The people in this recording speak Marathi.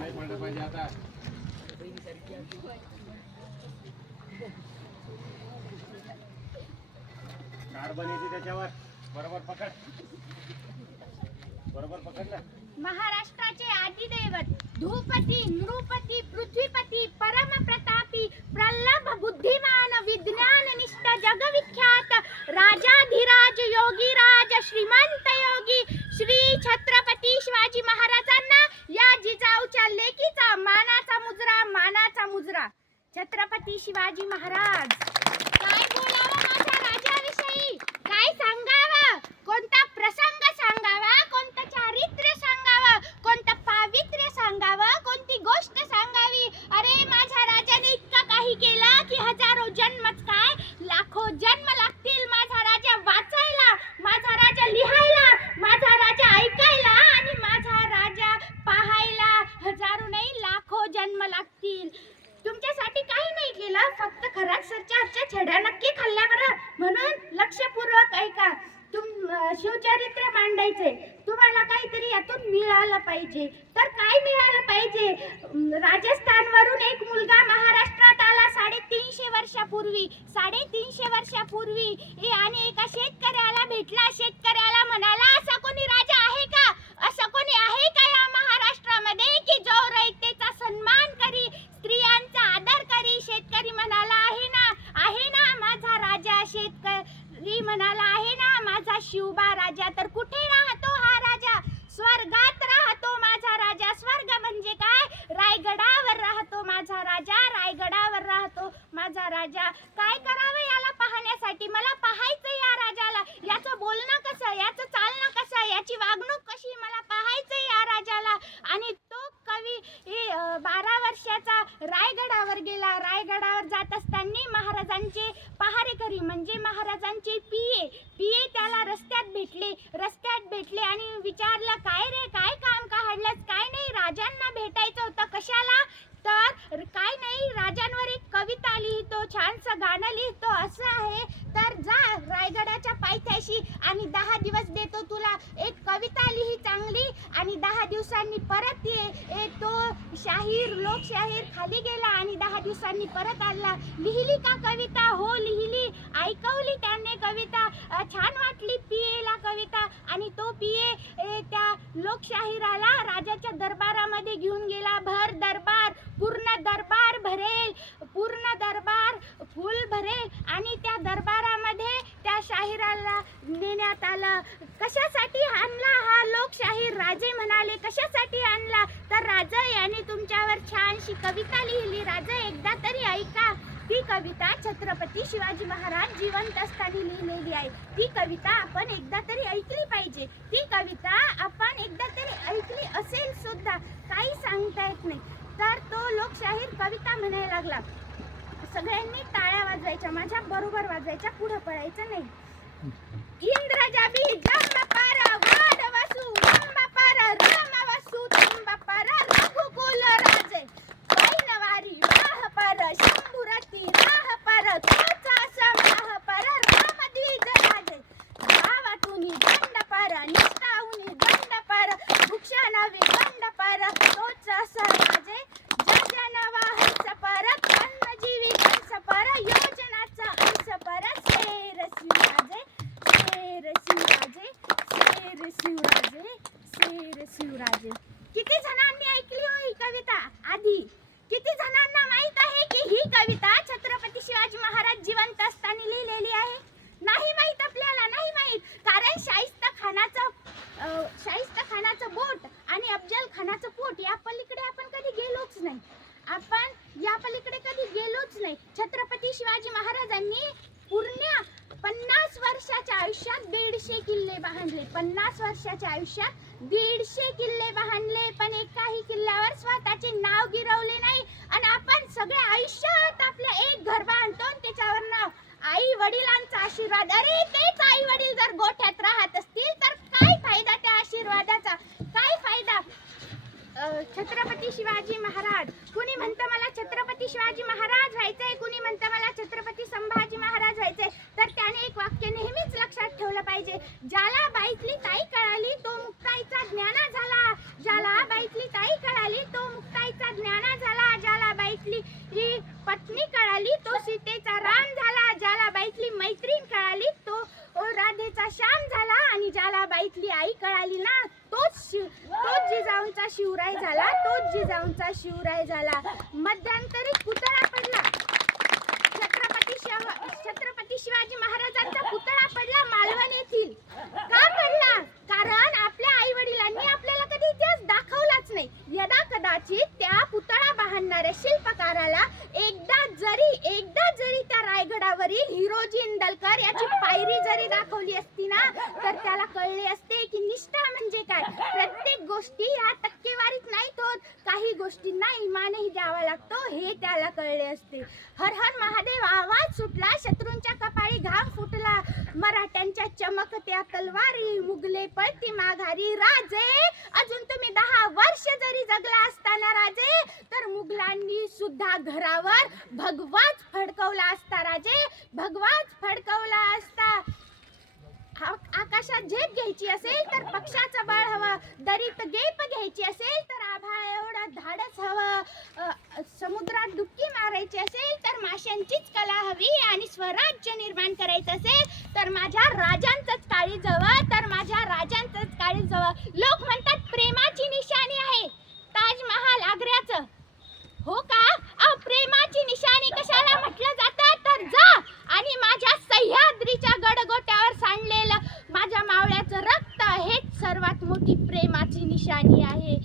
नाही पडलं पाहिजे आता. कार्बन येते त्याच्यावर. बरोबर पकड. बरोबर पकड ना. महाराष्ट्राचे आदिदैवत धूपती नृपती पृथ्वीपती परमप्रतापी प्रल्लभ बुद्धिमान विज्ञान निष्ठ जगविख्यात राजाधिराज योगीराज श्रीमंत योगी श्री छत्रपती शिवाजी महाराजांना या जिजाऊच्या लेकीचा मानाचा मुजरा. छत्रपती शिवाजी महाराज. काय बोलावं माझ्या राजाविषयी, काय सांगावं, कोणता प्रसंग सांगावा, कोणतं चारित्र्य सांगावं, कोणतं पावित्र्य सांगावं, कोणती गोष्ट सांगावी. अरे माझ्या राजाने इतकं काही केलं की हजारो जन्मच काय लाखो जन्म लागतील माझा राजा वाचायला, माझा राजा लिहायला, माझा राजा ऐकायला आणि माझा राजा पाहायला. हजारो नाही लाखो जन्म लागतील. तुमच्यासाठी काही नाही केलं, फक्त खरात सरच्या छड्या नक्की खाल्ल्या बरं. म्हणून लक्षपूर्वक ऐका. शिवचरित्र मांडायचे तुम्हाला, काहीतरी यातून मिळालं पाहिजे. तर काय मिळालं पाहिजे? राजस्थानवरून एक मुलगा महाराष्ट्रात आला 350 वर्षापूर्वी. 350 वर्षापूर्वी आणि एका शेतकऱ्याला भेटला. शेतकऱ्याला म्हणाला, असा कोणी राजा आहे का, असं कोणी आहे का या महाराष्ट्रामध्ये की जो रयतेचा सन्मान करी, स्त्रियांचा आदर करी? शेतकरी म्हणाला, आहे ना माझा राजा. शेतकरी म्हणाला, आहे ना माझा शिवबा राजा. तर कुठे राहतो हा राजा? स्वर्गात राहतो माझा राजा. स्वर्ग म्हणजे काय? रायगडावर राहतो माझा राजा. रायगडावर राहतो माझा राजा. काय करावं याला पाहण्यासाठी? मला पाहायचं या राजाला. याचं बोलणं कसं, याचं चालणं कसं, याची वागणूक कशी, मला पाहायचं या राजाला. आणि तो कवी 12 वर्षाचा रायगडावर गेला. रायगडावर जात असताना महाराजांचे पहारेकरी म्हणजे महाराजांचे पिये त्याला रस्त्यात भेटले आणि विचारलं, काय रे, काय काम काढलंस? काय नाही, राजांना भेटायचं होतं. कशाला? तर काय नाही, राजांवर एक कविता लिहितो, छानसं गाणं लिहितो, असं आहे. तर जा रायगडाच्या पायथ्याशी आणि 10 दिवस देतो तुला. एक कविता लिही चांगली आणि 10 दिवसांनी परत ये. तो लोकशाहीर खाली गेला आणि 10 दिवसांनी परत आला. लिहिली का कविता? हो लिहिली. ऐकवली त्याने कविता. छान वाटली पियेला कविता. आणि तो पिये त्या लोकशाहीराला राजाच्या दरबारामध्ये घेऊन गेला. भर दरबार, पूर्ण दरबार भरेल, पूर्ण दरबार फुल भरेल. आणि त्या दरबारामध्ये त्या शाहिराला नेण्यात आलं. कशासाठी आणला हा लोकशाहीर? राजे म्हणाले, कशासाठी आणला? तर राजा याने तुमच्यावर छानशी कविता लिहिली. राजा एकदा तरी ऐका. ती कविता छत्रपती शिवाजी महाराज जिवंत असताना लिहिलेली आहे. ती कविता आपण एकदा तरी ऐकली पाहिजे. ती कविता आपण एकदा तरी ऐकली असेल सुद्धा, काही सांगता येत नाही. तर तो लोकशाहीर कविता म्हणायला लागला. सगळ्यांनी टाळ्या वाजवायच्या, माझ्या बरोबर वाजवायच्या, पुढे पळायचं नाही. इंद्रजाबी जंबपार वाड वसु जंबपार राम वसु जंबपार रघुकुल राजे पैनवारी राहपर शंभुरती राहपर तोचा समाहपर रामद्विज राजे गावातूनी दंडपर निष्ठाऊनी दंडपर भुक्षानवी दंडपर तोचा राजे जजनवा हंसपर कर्मजीवी हंसपर योजनाचा हंसपर शेर शिवराजे शेर शिवराजे शेर शिवराजे शेर शिवराजे. किती जणांनी ऐकली हो ही कविता आधी? किती जणांना माहित आहे की ही कविता छत्रपती शिवाजी महाराज जिवंत असताना लिहिलेली आहे? नाही माहित आपल्याला, नाही माहित. कारण शाहिस्ता खानाचं बोट आणि अफजल खानाचं पोट या पलीकडे आपण कधी गेलोच नाही. आपण या पलीकडे कधी गेलोच नाही. छत्रपती शिवाजी महाराजांनी पूर्ण 50 वर्षाच्या आयुष्यात 150 किल्ले बांधले. 50 वर्षाच्या आयुष्यात 150 किल्ले बांधले. पण एकाही किल्ल्यावर स्वतःचे नाव गिरवले नाही. आणि आपण सगळे आयुष्यात आपलं एक घर बांधतो आणि त्याच्यावर नाव. आई वडिलांचा आशीर्वाद. अरे तेच आई वडील जर गोठ्यात राहत असतील तर काय फायदा त्या आशीर्वादाचा? काय फायदा? छत्रपती शिवाजी महाराज. कुणी म्हणतं मला छत्रपती शिवाजी महाराज व्हायचंय, कुणी म्हणतं मला छत्रपती संभाजी महाराज व्हायचंय. तर त्याने एक वाक्य नेहमीच लक्षात ठेवलं पाहिजे. ज्याला बाईतली ताई कळाली तो मुक्ताईचा ज्ञाना झाला. ज्याला बाईतली ताई कळाली तो मुक्ता शिवराय झाला, तोच जिजाऊंचा शिवराय झाला. मध्यंतरी पुतळा पडला, छत्रपती शिवाजी महाराजांचा पुतळा पडला मालवण येथील. का पडला? कारण आपल्या आई वडिलांनी आपल्याला कधी इतिहास दाखवलाच नाही. यदा कदाचित त्या पुतळा बांधणाऱ्या शिल्पकाराला एकदा जरी त्या रायगडावरील हिरोजी इंदलकर याची पायरी जरी दाखवली असती ना, तर त्याला कळले असते की निष्ठा म्हणजे काय. प्रत्येक गोष्टी ह्या टक्केवारीत नाहीत होत, काही गोष्टींना इमानही द्यावा लागतो हे त्याला कळले असते. हर हर महादेव आवाज सुटला, शत्रूंच्या कपाळी घाम फुटला, मराठ्यांच्या चमकत्या तलवारी, मुगले पळती माघारी. राजे, अजून तुम्ही 10 वर्ष जरी जगला असताना राजे, तर मुघलांनी सुद्धा घरावर भगवाच फडकवला असता राजे, भगवाच फडकवला असता. आकाशात झेप घ्यायची असेल तर पक्षाचं बळ हवं, दरीत गेप घ्यायची असेल तर आभाळ एवढं धाडस हवं, समुद्रात डुबकी मारायची असेल तर माशांचीच कला हवी, आणि स्वराज्य निर्माण करायचं असेल तर माझ्या राजांचंच काळीज हवं, तर माझ्या राजांचंच काळीज हवं. लोक म्हणतात प्रेमाची निशाणी आहे ताजमहाल आग्र्याचं. हो का? प्रेमाची निशाणी कशाला म्हटलं जातं? तर जा आणि माझ्या सह्याद्रीच्या गडगोट्यावर सांडलेलं माझ्या मावळ्याचं रक्त हेच सर्वात मोठी प्रेमाची निशाणी आहे.